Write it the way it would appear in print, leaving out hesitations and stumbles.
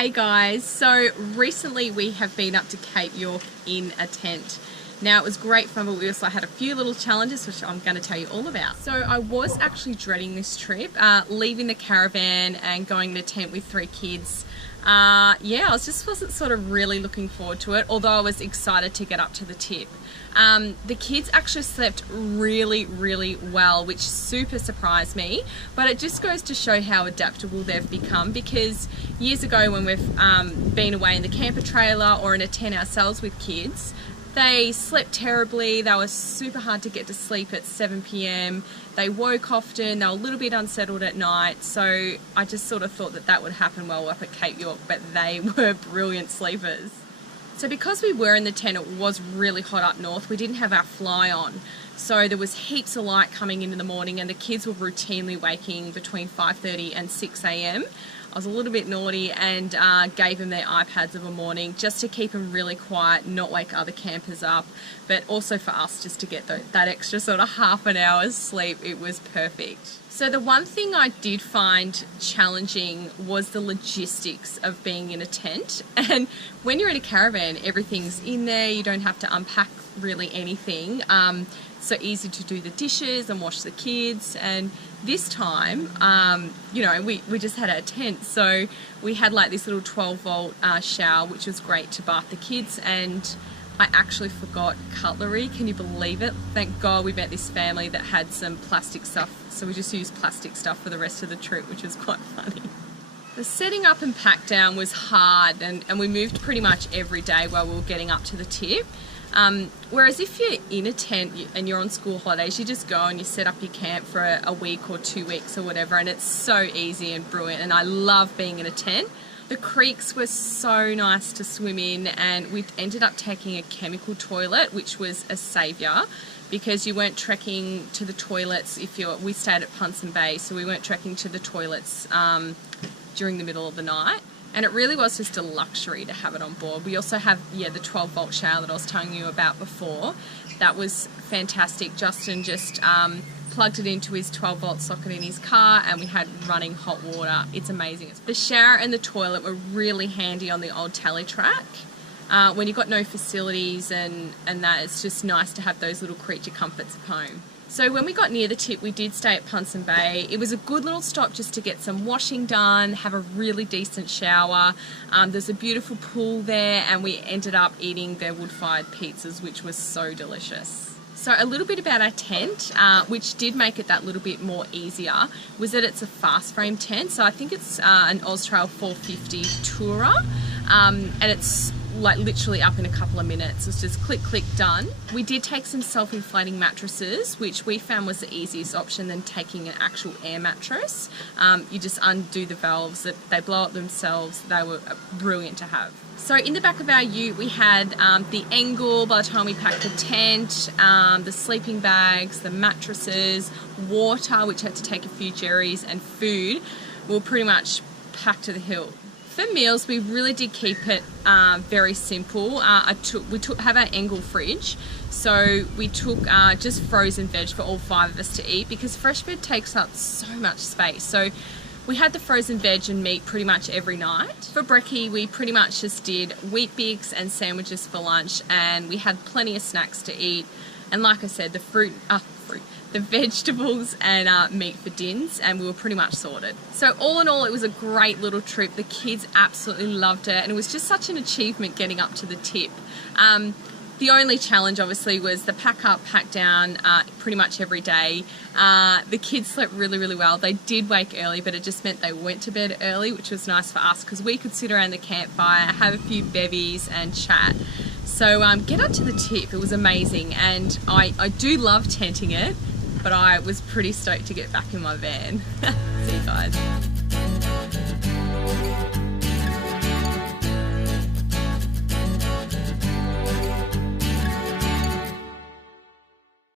Hey guys, so recently we have been up to Cape York in a tent. Now it was great fun, but we also had a few little challenges which I'm going to tell you all about. So I was actually dreading this trip, leaving the caravan and going in a tent with 3 kids. I wasn't sort of really looking forward to it, although I was excited to get up to the tip. The kids actually slept really well, which super surprised me, but it just goes to show how adaptable they've become, because years ago when we've been away in the camper trailer or in a tent ourselves with kids, they slept terribly. They were super hard to get to sleep at 7 p.m. They woke often, they were a little bit unsettled at night, so I just sort of thought that that would happen while we're up at Cape York, but they were brilliant sleepers. So because we were in the tent, it was really hot up north, we didn't have our fly on. So there was heaps of light coming in the morning and the kids were routinely waking between 5:30 and 6 a.m. I was a little bit naughty and gave them their iPads of a morning just to keep them really quiet, not wake other campers up, but also for us just to get that extra sort of half an hour's sleep. It was perfect. So the one thing I did find challenging was the logistics of being in a tent. And when you're in a caravan, everything's in there, you don't have to unpack really anything. So easy to do the dishes and wash the kids. And this time, we just had our tent, so we had like this little 12-volt shower, which was great to bath the kids. And I actually forgot cutlery. Can you believe it? Thank God we met this family that had some plastic stuff, so we just used plastic stuff for the rest of the trip, which was quite funny. The setting up and pack down was hard, and we moved pretty much every day while we were getting up to the tip. Whereas if you're in a tent and you're on school holidays, you just go and you set up your camp for a week or 2 weeks or whatever, and it's so easy and brilliant, and I love being in a tent. The creeks were so nice to swim in, and we ended up taking a chemical toilet, which was a saviour, because you weren't trekking to the toilets we stayed at Punson Bay, so we weren't trekking to the toilets during the middle of the night. And it really was just a luxury to have it on board. We also have, the 12-volt shower that I was telling you about before. That was fantastic. Justin just plugged it into his 12-volt socket in his car, and we had running hot water. It's amazing. The shower and the toilet were really handy on the old tally track. When you've got no facilities and that, it's just nice to have those little creature comforts of home. So when we got near the tip, we did stay at Punson Bay. It was a good little stop just to get some washing done, have a really decent shower. There's a beautiful pool there, and we ended up eating their wood-fired pizzas, which was so delicious. So a little bit about our tent, which did make it that little bit more easier, was that it's a fast frame tent. So I think it's an Austrail 450 Tourer, and it's like literally up in a couple of minutes. It's just click done. We did take some self-inflating mattresses, which we found was the easiest option than taking an actual air mattress. You just undo the valves, they blow up themselves. They were brilliant to have. So in the back of our ute we had the angle by the time we packed the tent, the sleeping bags, the mattresses, water, which had to take a few jerrys, and food. We were pretty much packed to the hilt. For meals, we really did keep it very simple. We have our angle fridge, so we took just frozen veg for all 5 of us to eat, because fresh veg takes up so much space. So we had the frozen veg and meat pretty much every night. For brekkie, we pretty much just did wheat bix and sandwiches for lunch, and we had plenty of snacks to eat. And like I said, the vegetables and meat for dins, and we were pretty much sorted. So all in all, it was a great little trip. The kids absolutely loved it, and it was just such an achievement getting up to the tip. The only challenge obviously was the pack up, pack down pretty much every day. The kids slept really well. They did wake early, but it just meant they went to bed early, which was nice for us because we could sit around the campfire, have a few bevies and chat. So get up to the tip, it was amazing, and I do love tenting it, but I was pretty stoked to get back in my van. See you guys.